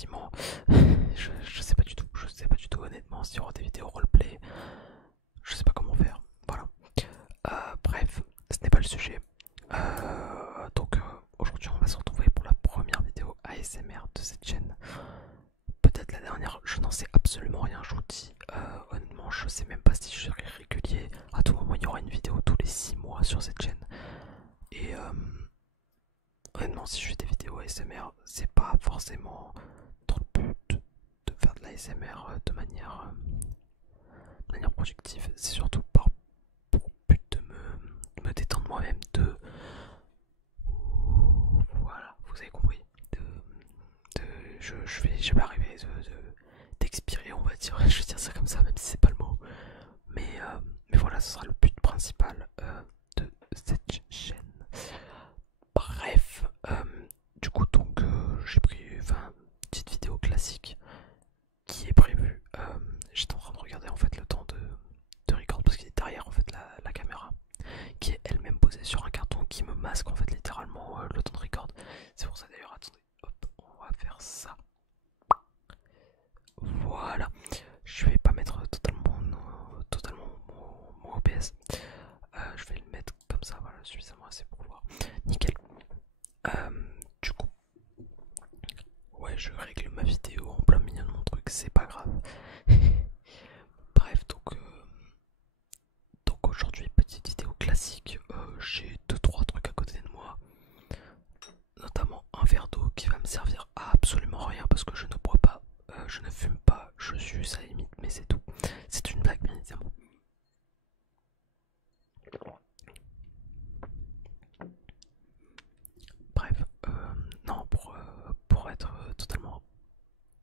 effectivement. Je sais pas du tout, je sais pas du tout honnêtement s'il y aura des vidéos roleplay. Je sais pas comment faire. Voilà. Bref, ce n'est pas le sujet. Aujourd'hui on va se retrouver pour la première vidéo ASMR de cette chaîne. Peut-être la dernière, je n'en sais absolument rien, je vous dis. Honnêtement, je sais même pas si je serai régulier. À tout moment, il y aura une vidéo tous les 6 mois sur cette chaîne. Et honnêtement, si je fais des vidéos ASMR, c'est pas forcément dans le but de faire de l'ASMR de manière productive. C'est surtout pour but de me détendre moi-même, de... Voilà, vous avez compris. Je vais arriver d'expirer, on va dire. Je vais dire ça comme ça, même si c'est pas le mot. Mais voilà, ce sera le but principal de cette chaîne. Bref, du coup, donc j'ai pris une petite vidéo classique qui est prévue. J'étais en train de regarder en fait le temps de record parce qu'il est derrière en fait la caméra qui est elle-même posée sur un carton qui me masque en fait littéralement le temps de record. C'est pour ça d'ailleurs, attendez, hop, on va faire ça. Voilà, je vais pas mettre totalement mon OBS. Je vais le mettre comme ça, voilà, suffisamment assez pour voir. Nickel. Euh, du coup, ouais, je règle ma vidéo en plein milieu de mon truc, c'est pas grave. Bref, donc aujourd'hui, petite vidéo classique. J'ai deux trois trucs à côté de moi, notamment un verre d'eau qui va me servir à absolument rien parce que je ne bois pas, je ne fume pas, je suis à la limite, mais c'est tout. C'est une blague, bien évidemment. Bref, non, pour être totalement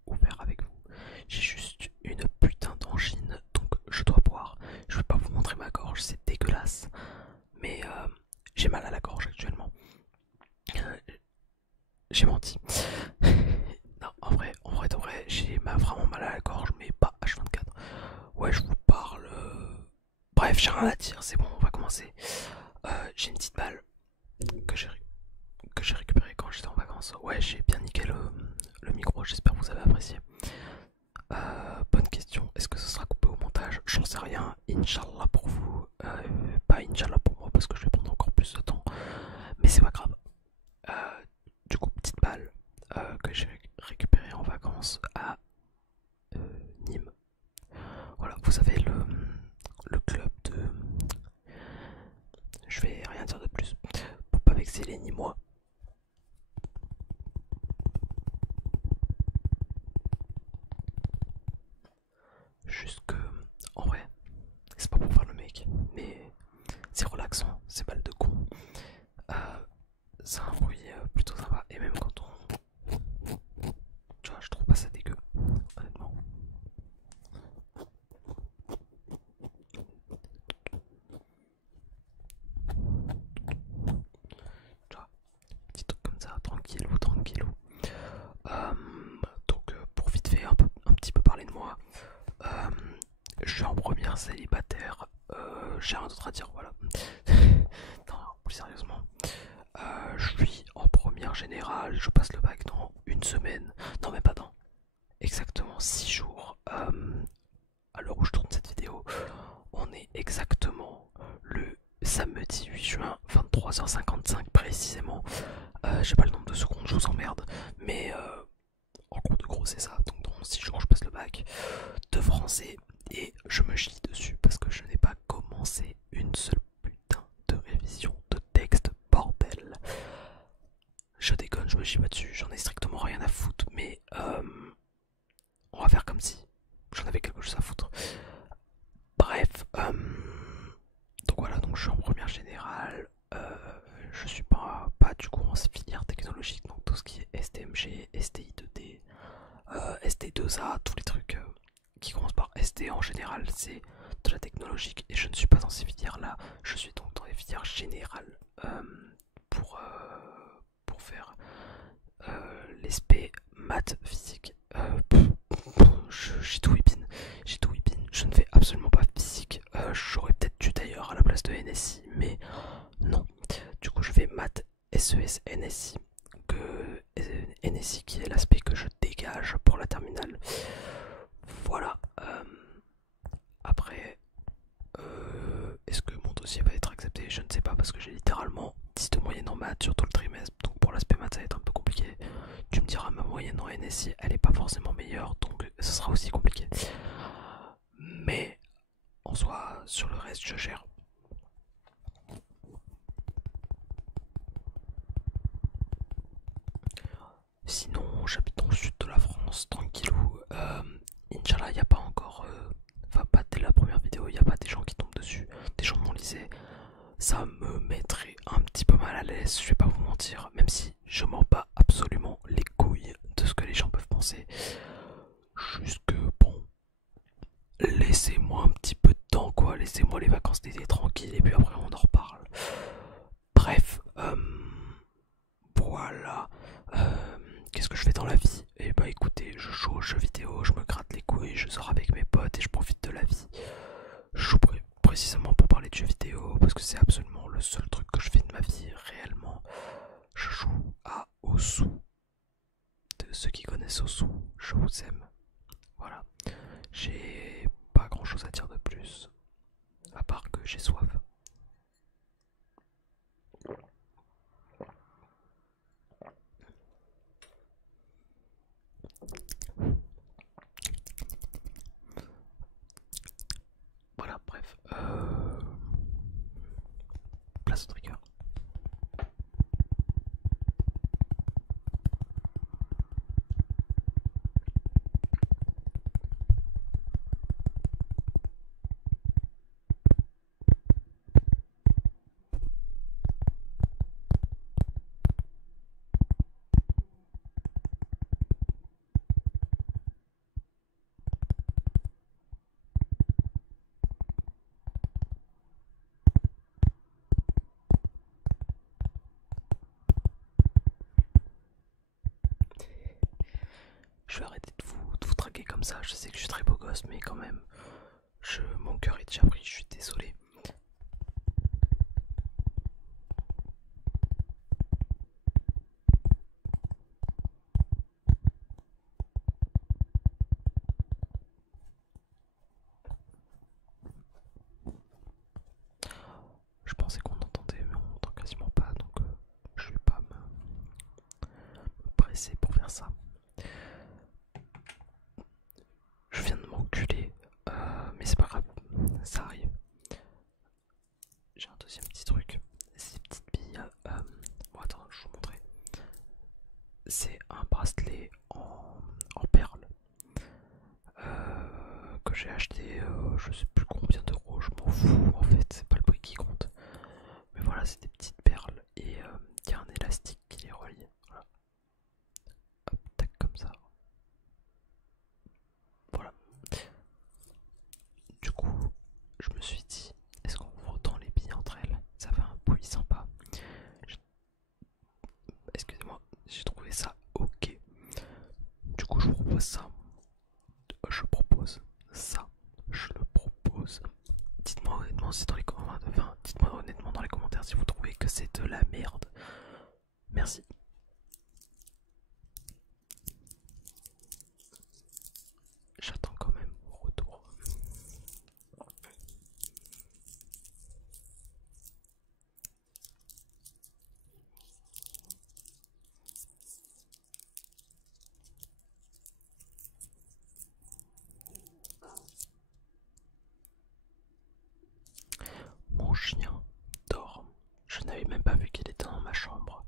ouvert avec vous, j'ai juste une putain d'angine, donc je dois boire. Je vais pas vous montrer ma gorge, c'est dégueulasse, mais j'ai mal à la gorge actuellement. Euh, j'ai menti. Non, en vrai de vrai, j'ai vraiment mal à la gorge, mais pas H24. Ouais, je vous parle. Bref, j'ai rien à dire, c'est bon, on va commencer. J'ai une petite balle que j'ai récupérée quand j'étais en vacances. Ouais, j'ai bien niqué le micro, j'espère que vous avez apprécié. Bonne question, est-ce que ce sera coupé au montage? J'en sais rien, Inch'Allah pour vous, pas Inch'Allah pour moi parce que je vais prendre encore plus de temps, mais c'est pas grave. Du coup, petite balle que j'ai récupérée en vacances à Nîmes. Voilà, vous savez, le club de... Je vais rien dire de plus pour pas vexer les Nîmois. Juste que, en vrai, c'est pas pour faire le mec, mais c'est relaxant, c'est balle de con. Euh, c'est un bruit plutôt sympa, et même quand on... Tu vois, je trouve pas ça dégueu, honnêtement. Tu vois, petit truc comme ça, tranquillou, tranquillou. Euh, pour vite fait un petit peu parler de moi, euh, je suis en première célibataire, j'ai rien d'autre à dire, voilà. Non, plus sérieusement, je suis en première générale, je passe le bac dans une semaine, non mais pas dans exactement 6 jours. À l'heure où je tourne cette vidéo, on est exactement le samedi 8 juin, 23h55 précisément. J'ai pas le nombre de secondes, je vous emmerde, mais en cours de gros c'est ça. Donc dans 6 jours je passe le bac de français et je me chie dessus parce que je n'ai pas commencé une seule putain de révision de texte, bordel. Je déconne, je me chie pas dessus, j'en ai strictement rien à foutre, mais on va faire comme si j'en avais quelque chose à foutre. Bref, donc voilà, donc je suis en première générale, je suis pas du coup en filière technologique, donc tout ce qui est STMG, STI2D, ST2A, tous les trucs qui commencent par ST en général, c'est de la technologique et je ne suis pas dans ces filières là, je suis donc dans les filières générales pour, faire l'ESP maths physique. J'ai tout whippin, je ne fais absolument pas physique. J'aurais peut-être dû d'ailleurs à la place de NSI, mais non. Du coup, je fais maths SES NSI, que NSI qui est l'aspect que je dégage si elle va être acceptée, je ne sais pas parce que j'ai littéralement 10 de moyenne en maths sur tout le trimestre. Donc pour l'aspect maths ça va être un peu compliqué. Tu me diras ma moyenne en NSI elle est pas forcément meilleure donc ce sera aussi compliqué. Mais en soi sur le reste je gère. Sinon j'habite dans le sud de la France, tranquillou. Inch'Allah il n'y a pas encore... Enfin pas dès la première vidéo, il n'y a pas des gens qui tombent dessus, des gens de mon lycée. Ça me mettrait un petit peu mal à l'aise, je vais pas vous mentir, même si je m'en bats absolument les couilles de ce que les gens peuvent penser. Juste que bon, laissez-moi un petit peu de temps quoi, laissez-moi les vacances d'été tranquilles et puis après on en reparle. Bref, voilà. Qu'est-ce que je fais dans la vie? Eh bah écoutez, je joue aux jeux vidéo, je me gratte les couilles, je sors avec mes potes et je profite de la vie. Je joue précisément pour parler de jeux vidéo parce que c'est absolument le seul truc que je fais de ma vie réellement. Je joue à Osu. De ceux qui connaissent Osu, je vous aime. Voilà. J'ai pas grand chose à dire de plus. À part que j'ai soif. Voilà, bref. Place au trigger. Je vais arrêter de vous traquer comme ça. Je sais que je suis très beau gosse, mais quand même, mon cœur est déjà pris. Je suis désolé. Je pensais qu'on entendait, mais on entend quasiment pas, donc je vais pas me presser pour faire ça. Je viens de m'enculer, mais c'est pas grave, ça arrive. J'ai un deuxième petit truc, ces petites billes. Bon, attends, je vais vous montrer. C'est un bracelet en perles que j'ai acheté, je sais plus combien d'euros, je m'en fous en fait, c'est pas le prix qui compte. Mais voilà, c'est des petites perles et il y a un élastique qui les relie. Voilà. Hop, tac, comme ça. Voilà. Du coup, je me suis dit, est-ce qu'on retend les billes entre elles? Ça fait un bruit sympa. Excusez-moi, j'ai trouvé ça ok. Du coup, je vous propose ça. Je propose ça. Je le propose. Dites-moi honnêtement si dans les commentaires, enfin, dites-moi honnêtement dans les commentaires si vous trouvez que c'est de la merde. Merci. J'attends quand même mon retour. Mon chien dort. Je n'avais même pas vu qu'il était dans ma chambre.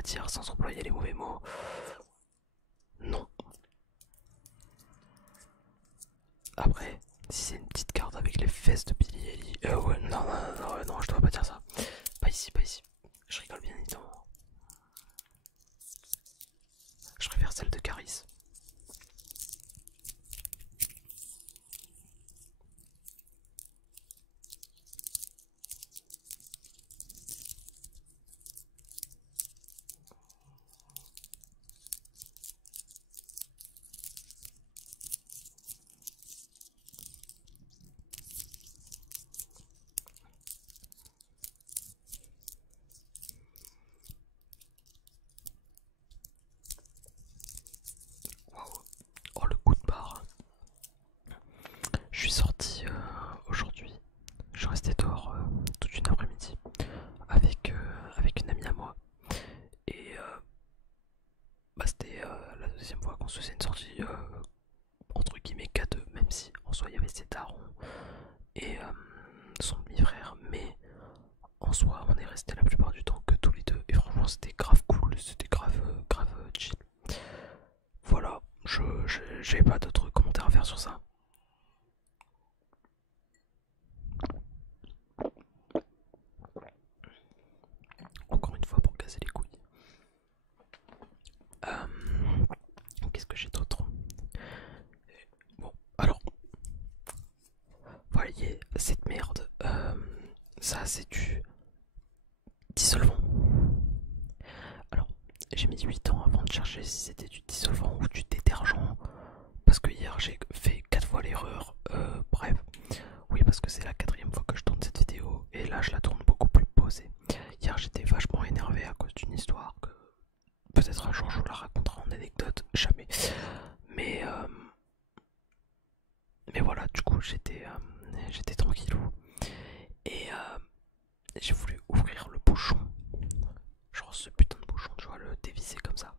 va dire, sans employer les mauvais mots. Non. Après, si c'est une petite carte avec les fesses de Billy Ellie. Ouais, non, non, non, non, non, je dois pas dire ça. Pas ici, pas ici. Je rigole bien évidemment. Je préfère celle de Caris. Waouh. Oh, le coup de barre. Je suis sorti aujourd'hui. Je suis resté dehors toute une après-midi avec une amie à moi. Et bah, c'était la deuxième fois qu'on se faisait une sortie entre guillemets K2, même si en soi il y avait ses darons et son demi-frère, mais en soi on est resté la plupart du temps que tous les deux et franchement c'était grave cool, c'était grave chill. Voilà, j'avais pas d'autres commentaires à faire sur ça. Encore une fois pour casser les couilles. Qu'est-ce que j'ai d'autre? Bon, alors, voyez, cette merde, ça c'est du dissolvant. Alors, j'ai mis 8 ans avant de chercher si c'était du dissolvant ou du détergent. Parce que hier j'ai fait 4 fois l'erreur. Bref, oui, parce que c'est la quatrième fois que je tourne cette vidéo. Et là, je la tourne beaucoup plus posée. Hier, j'étais vachement énervé à cause d'une histoire que peut-être un jour je vous la raconterai en anecdote. Jamais. Mais, euh, mais voilà, du coup, j'étais tranquillou. Et j'ai voulu ouvrir le bouchon. Genre ce putain de bouchon, tu vois, le dévisser comme ça.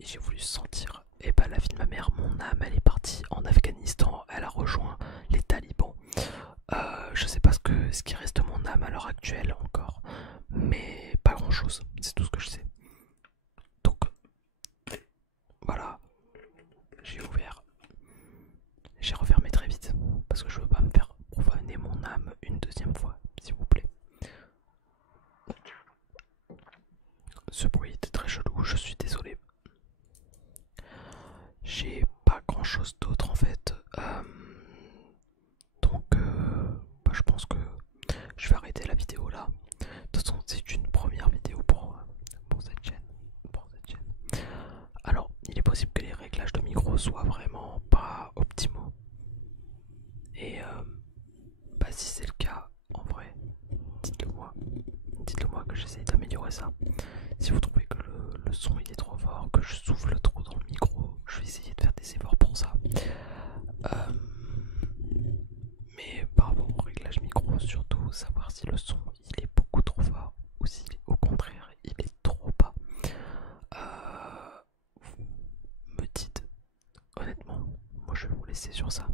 Et j'ai voulu sentir. Et bah, la vie de ma mère, mon âme, elle est partie en Afghanistan. Elle a rejoint les talibans. Je sais pas ce qui reste de mon âme à l'heure actuelle encore. Mais pas grand chose. C'est tout ce que je sais. Donc, voilà. J'ai ouvert. J'ai refermé très vite. Parce que je veux pas me faire profaner mon âme une deuxième fois, s'il vous plaît. Ce bruit était très chelou, je suis désolé. J'ai pas grand chose d'autre en fait. Donc bah, je pense que je vais arrêter la vidéo là. De toute façon c'est une première vidéo pour cette chaîne. Alors il est possible que les réglages de micro soient vraiment pas optimaux. Et bah si c'est le cas, en vrai, dites-le moi. Dites-le moi que j'essaye d'améliorer ça. Si vous trouvez que le son il est trop fort, que je souffle trop dans le micro, je vais essayer de faire des efforts pour ça. Mais par rapport au réglage micro, surtout savoir si le son il est beaucoup trop fort ou si au contraire il est trop bas. Vous me dites, honnêtement, moi je vais vous laisser sur ça.